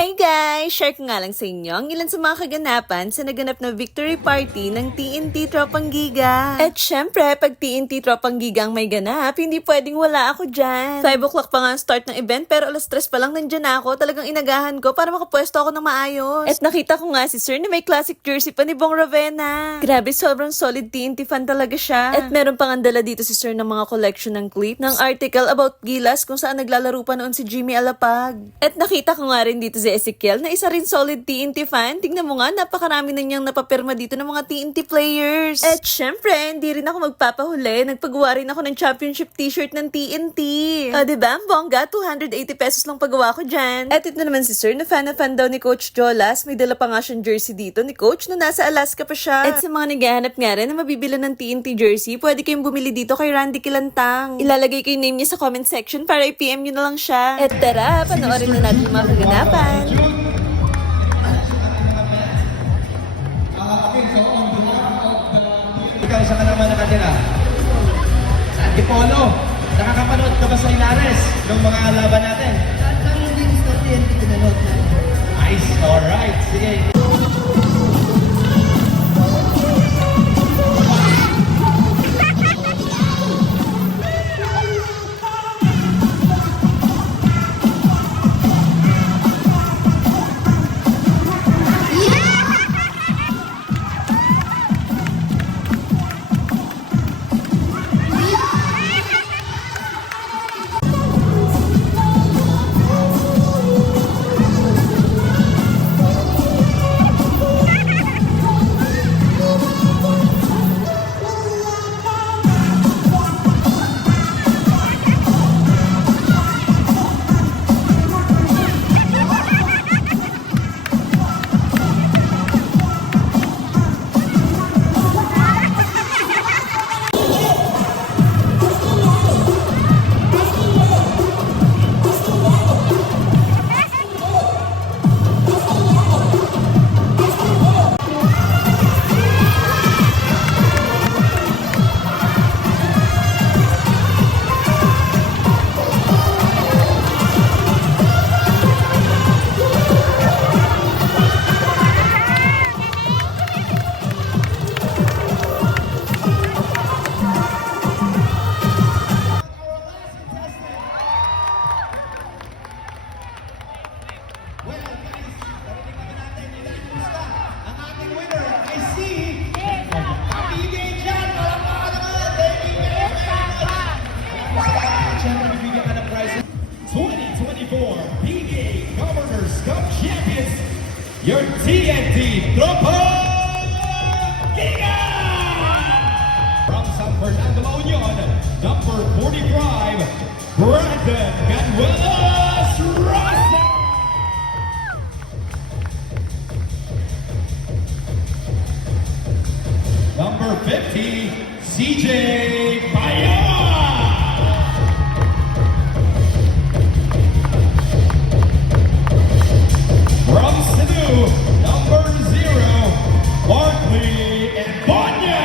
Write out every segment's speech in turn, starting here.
Hi guys! Share ko nga lang sa inyo ang ilan sa mga kaganapan sa naganap na victory party ng TNT Tropang Giga. At syempre, pag TNT Tropang Giga ang may ganap, hindi pwedeng wala ako dyan. 5 o'clock pa nga ang start ng event pero alas 3 pa lang nandyan ako. Talagang inagahan ko para makapwesto ako ng maayos. At nakita ko nga si Sir na may classic jersey pa ni Bong Ravenna. Grabe, sobrang solid TNT fan talaga siya. At meron pang andala dito si Sir ng mga collection ng clip, ng article about Gilas kung saan naglalaro pa noon si Jimmy Alapag. At nakita ko nga rin dito si Ezekiel na isa rin solid TNT fan. Tingnan mo nga, napakarami na niyang napapirma dito ng mga TNT players. At syempre, hindi rin ako magpapahuli. Nagpagawa rin ako ng championship t-shirt ng TNT. O diba, ang bongga, 280 pesos lang pagawa ko dyan. At ito naman si Sir na fan daw ni Coach Jolas. May dala pa nga siyang jersey dito ni Coach na nasa Alaska pa siya. At sa mga naghahanap nga rin na mabibila ng TNT jersey, pwede kayong bumili dito kay Randy Kilantang. Ilalagay ko yung name niya sa comment section para i-PM nyo na lang siya. At tara, panoorin na natin yung mga kaganapan. Ikaw, saan ka naman nakatira? Sa Antipolo. Nakakapanood ka ba sa Inares ng mga laban natin? Ang din sa TNT pinanood na. Nice, alright. Sige. Your TNT Tropang Giga! From San Fernando, La Union, number 45, Brandon Canuelas Rasa! Number 50, CJ Bayan! From Cebu, number 0, Barkley Ebonya.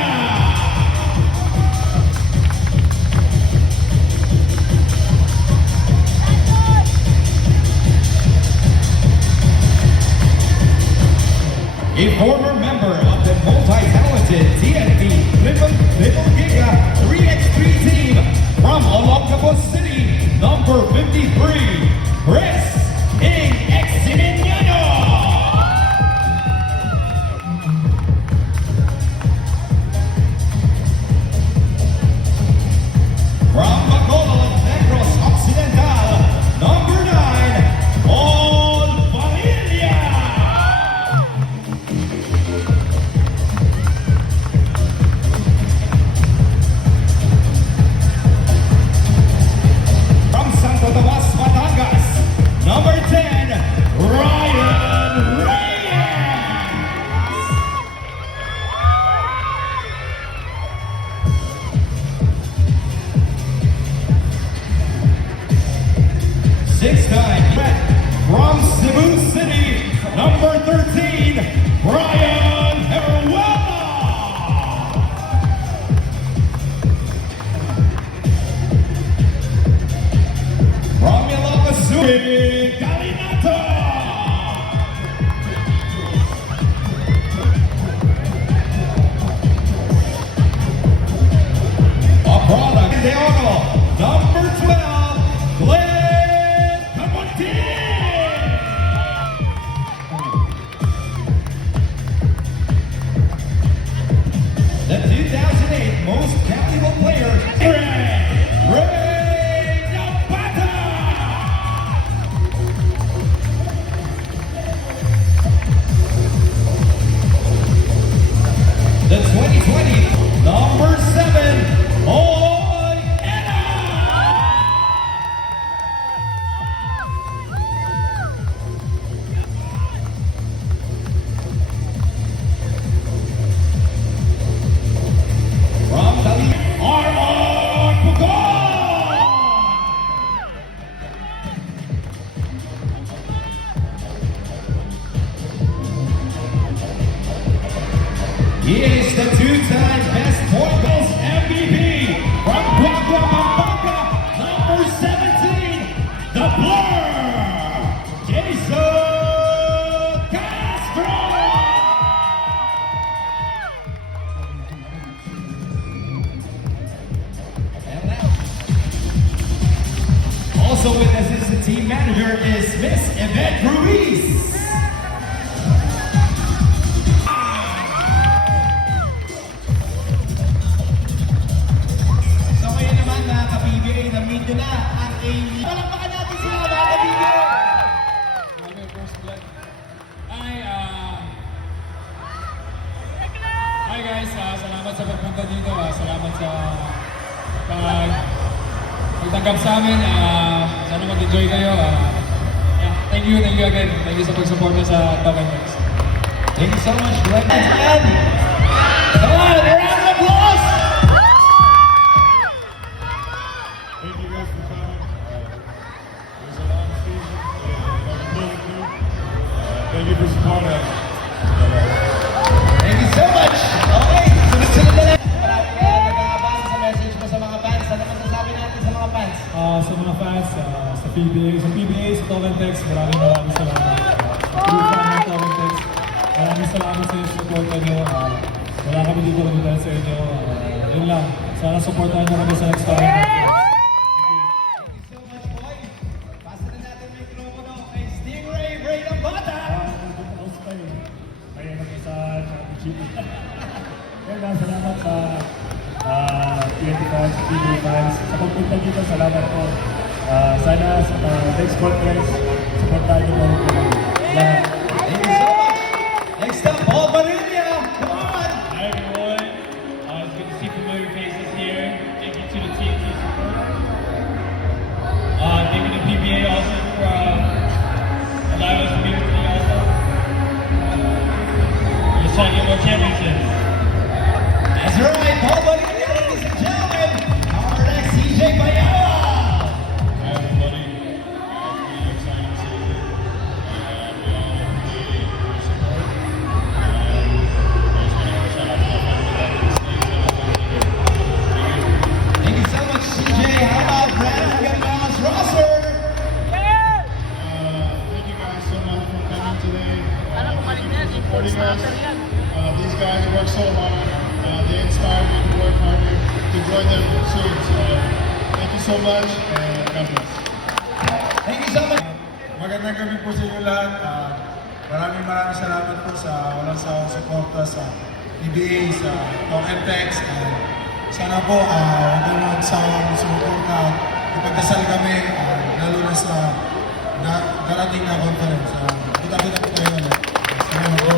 A former member of the multi-talented TNT Little Giga 3x3 team from Olongapo City, number 53, Chris Ing Eximiniano. From Bacolod, Negros Occidental, number 9, Paul Valilia. From Santo Tomas, Batangas, number 10, Ryan Reyes. Six-time from Cebu City, number 13, Brian Heruela. From Ilocos Sur, Galinato. He is the two-time Best Portals MVP from Guagua, Pampanga, number 17, the Blur, Jason Castro! Also with us is the team manager is Miss Yvette Ruiz. So ngayon naman mga ka-PBA, na-meet nyo na ang A-League. Palakpakan natin sila mga ka-PBA! Hi guys, salamat sa pagpunta dito. Salamat sa pagtanggap sa amin. Sana mag-enjoy kayo. Thank you again. Thank you sa pag-support nyo sa Token Mix. Thank you so much, Glenn. And come on, a round of applause! Thank you guys for coming. There's a long season. Thank you for supporting us. Thank you so much! Okay, sunod-sunod na lang. Marami ka nag-aabang sa message mo sa mga fans. Ano masasabi natin sa mga fans? Sa mga fans, sa PBA, sa Token Text, maraming salamat. True fan ng Token Text, maraming salamat sa yung support nyo. Wala kami dito kami dahil sa inyo. Yun lang. Sana supportahan nyo kami sa next Token Text. Thank you so much, boy. Pasa na natin may mikropono kay Stingray Ray ng Bata. Kaya naman sa championship. Kaya lang, salamat sa TNT fans, PBA fans. Sa pagpunta dito, salamat po. Sana sa next conference, supportahan nyo kami po. Salamat. Thank you so much. Next up, Paul Barilla. Come on. Hi everyone. It's good to see familiar faces here. Thank you to the TNT support. Thank you to PBA also for allowing us to be with you also. Just trying to get more championships. That's right, Paul Barilla, ladies and gentlemen. Our next CJ Bayawa. Hi everybody. It's really exciting season. And we all appreciate your support. And I just want to shout out to my family that stays in the Thank you so much, CJ. How about Brandon Gambas roster? Thank you guys so much for coming today. Supporting us. These guys work so hard. They inspire me to work harder to join them soon. So thank you so much and God bless. Thank you so much. Magandang gabi po sa inyo lahat. Maraming salamat po sa walang sawang suporta sa PBA, sa Token Text. Sana po huwag kayo magsawang sumuporta. Ipagdasal kami, lalo na sa darating na conference. Kita-kita po kayo ulit. Salamat po.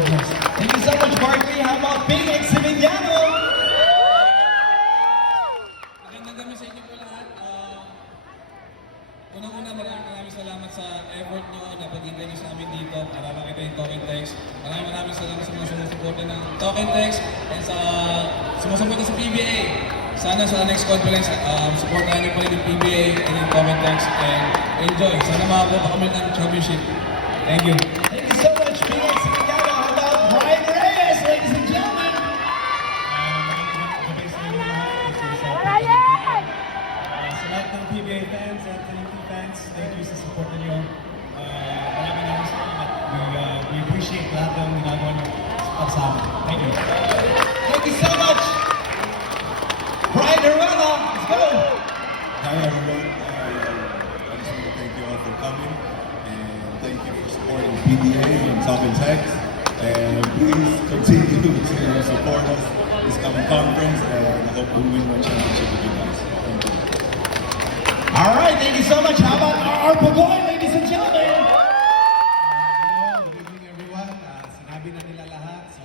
Thank you so much, Barkley. How about Phoenix Emiliano? Magandang gabi sa inyo po lahat. Unang-una, maraming salamat sa effort nyo na pag-intay nyo sa amin dito para makita yung Token Text. Maraming salamat sa mga sumusuporta ng Token Text and sa sumusuporta sa PBA. Sana sa next conference, supportahan nyo pa rin yung PBA and yung Token Text and enjoy. Sana makakuha kami ng championship. Thank you. Thank you so much, Phoenix Emiliano. How about Brian Reyes, ladies and gentlemen? Sa lahat ng PBA fans at TNT fans, thank you sa support niyo. Maraming salamat. We appreciate lahat ng ginagawa niyo para sa amin. Thank you. Thank you so much. Brian Herrera, let's go. Hi everyone. I just want to thank you all for coming and thank you for supporting PBA and Token Text. And please continue to support us this coming conference and I hope we win one championship with you guys. Thank you. All right, thank you so much. How about our Pagoy, ladies and gentlemen? Hello, good evening everyone. Sinabi na nila lahat, so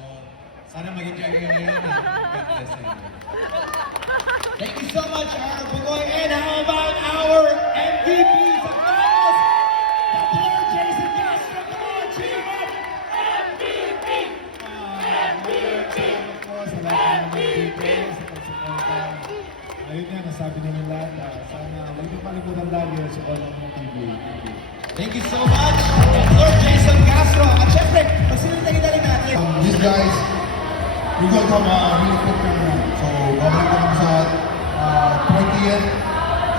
sana mag-enjoy kayo ngayon. God bless you. Thank you so much, our Pagoy. And how about our MVP sa finals? The Blur Jason Castro. Come on, cheer up. MVP! Po sa lahat ng mga people, sa pagsuporta. Ayun nga, nasabi na nila, sana huwag niyo kalimutan lagi ang support ng mga PBA. Thank you so much, Lord Jason Castro. At syempre, magsalita kita rin natin. These guys, we got come really quick turnaround. So, babalik na kami sa 20th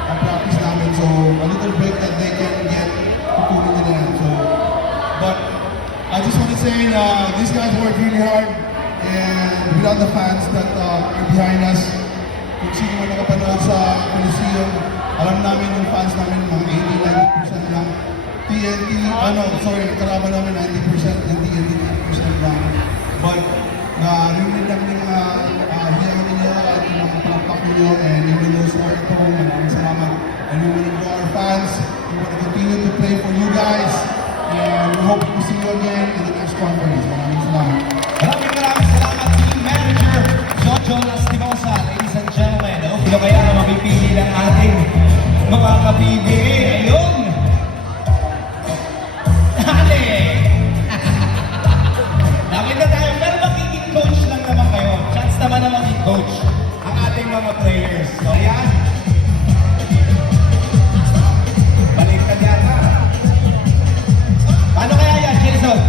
ang practice namin. So, a little break that they can get kukunin nila yan. So, but I just want to say these guys work really hard and without the fans that are behind us, kung sino man nakapanood sa Coliseum, alam namin yung fans namin mga 80-90% lang. TNT, karama namin 90% and TNT 10% lang. But narinig namin yung mga hiyaw ninyo at yung mga palakpak ninyo and even those who are at home, maraming salamat. And we want to grow our fans. We want to continue to play for you guys. And we hope to see you again in the next conference. Maraming salamat. Maraming salamat, Team Manager Jojo Lastimosa, ladies and gentlemen. Sino kaya na mapipili ng ating mga ka-PBA? Ayun! Dali! Nakita tayo, pero magiging coach lang naman kayo. Chance naman na maging coach ang ating mga players. So, ayan. Baliktad yata. Paano kaya yan, Jason?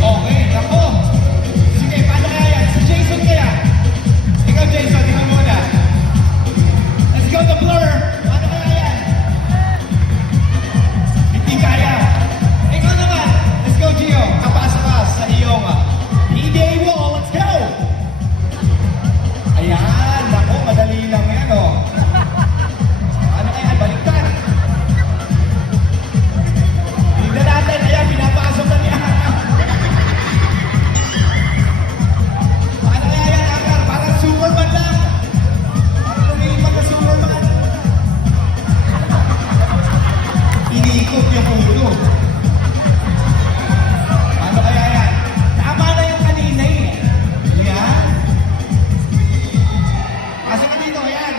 Okay, ako. Sige, paano kaya yan? Si Jason kaya? Ikaw, Jason, ikaw muna. Let's go to Blur. Paano kaya yan? Hindi kaya. Ikaw naman. Let's go, Gio. Kapasa ka sa iyong PBA wall. Let's go! Ayan. Ako, madali lang yan, oh. Ano kaya? Baliktad. Tignan natin. Ayan, pinapasok na niya. Paano kaya yan, Akar? Parang Superman lang. Parang lumilipad na Superman. Iniikot yung ulo. Paano kaya yan? Tama na yung kanina eh. Yan. Pasok ka dito, ayan.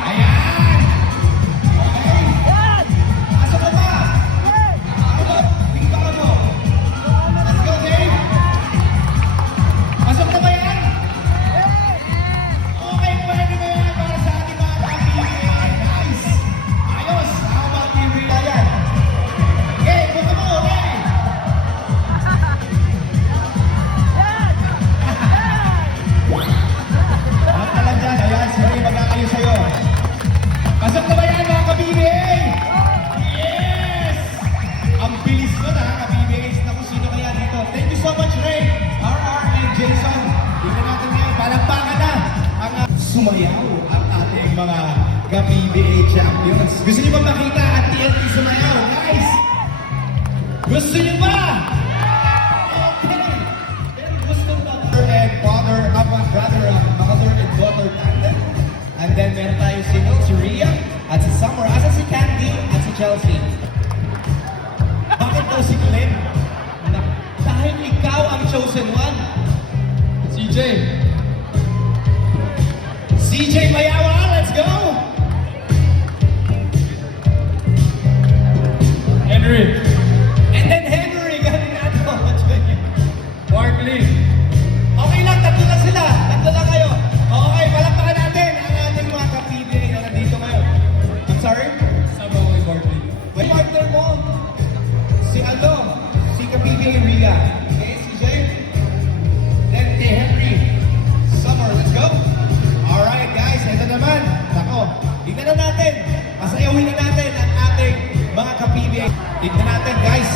Ayan. Okay. Pasok ka ba? Tingin ka mo. Let's go, Dave. Pasok na ba yan? Okay, pwede ba yan para sa ating mga PBA? Nice. Ayos. How about you, Rita, yan? Okay, buka mo, okay. Ang alam dyan, ayan, sige, magkakayo sa'yo. Pasok na ba yan, mga ka-PBA? Yes! Ang bilis ko na, ka-PBA. Naku, sino kaya dito? Thank you so much, Ray, RR, and Jason. Tingnan natin ngayon, palakpakan na ang sumayaw ang ating mga ka-PBA champions. Gusto niyo ba makita ang TNT sumayaw? Guys! Gusto niyo ba? Okay. Then gusto mother and father, mother and daughter tandem. And then meron tayo si Rhea at si Summer, at si Candy at si Chelsea. Bakit daw si Glenn? Dahil ikaw ang chosen one. CJ. CJ Mayawa, let's go! Henry, And then Henry, galing natin. Barkley, Okay lang, tatlo lang sila. Tatlo lang kayo. Okay, palakpakan natin ang ating mga ka-PBA na nandito ngayon. I'm sorry? Sabaw Barkley. May partner mo. Si ka-PBA Rhea. Okay, CJ? Then kay Henry. Summer, let's go. Alright guys, ito naman. Nako, tignan na natin. Masayawin na natin ang ating mga ka-PBA. Tignan natin guys.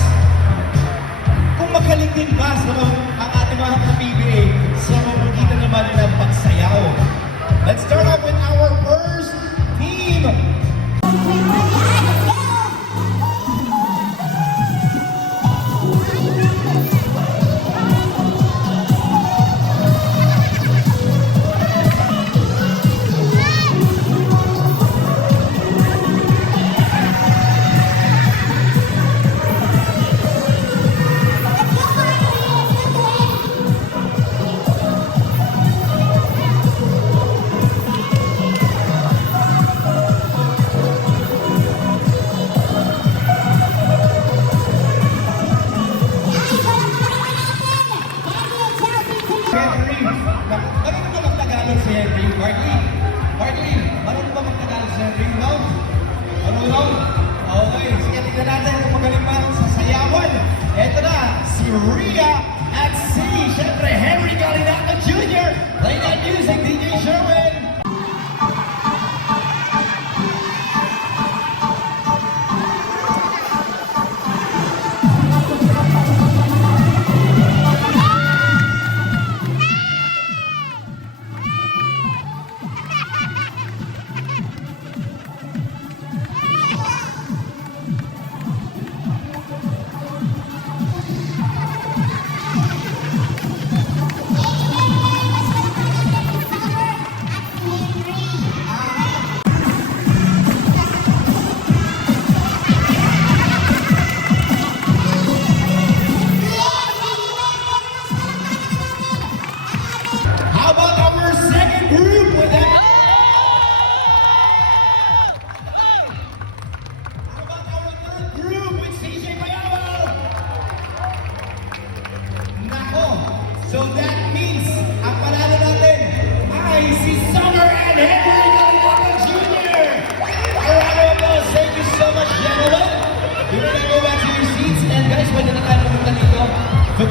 Kung magaling din ba ang ating mga ka-PBA sa mabugitan naman ng pagsayaw. Let's start off with our first team.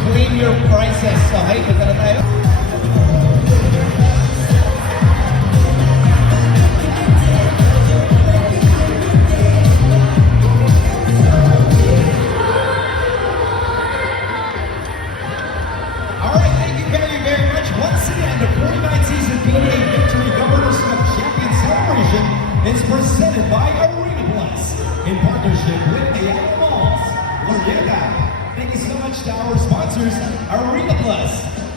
claim your prizes. Okay, punta na tayo. All right, thank you very, very much. Once again, the 49th season PBA Victory Governors Cup Champion Celebration is presented by Arena Plus in partnership with Ayala Malls, Loretta. Thank you so much to our sponsors, Arena Plus,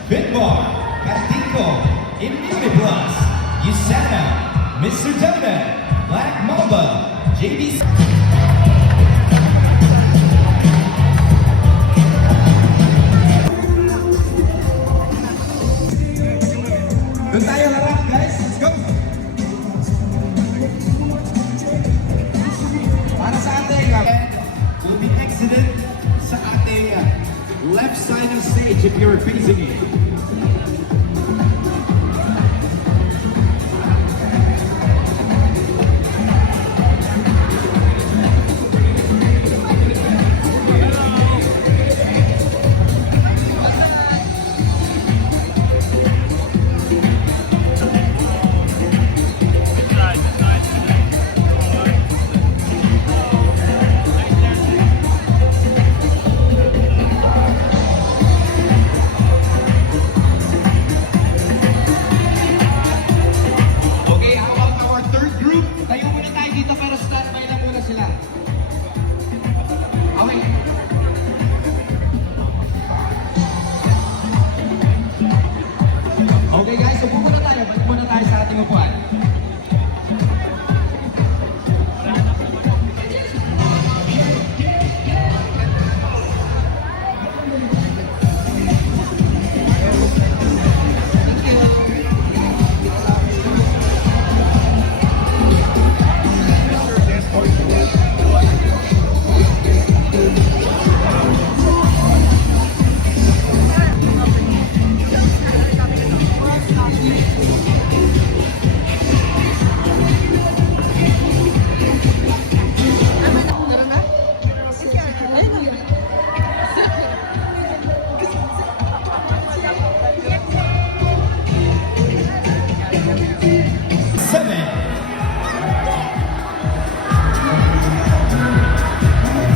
Finbar, Catico, Immune Plus, USANA, Mr. Dona, Black Mamba, JD. Doon tayo harap, guys. Let's go! Para sa ating will be exited sa ating left side of stage if you're facing it. Okay, how about our third group? Tayo muna tayo dito pero standby na muna sila. Okay. Okay guys, upo muna tayo. Balik muna tayo sa ating upuan.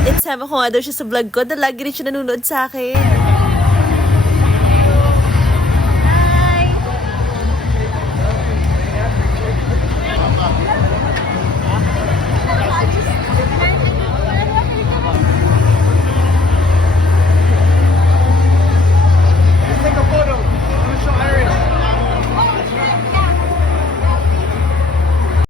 At sama ko nga daw siya sa vlog ko na lagi rin siya nanonood sa akin.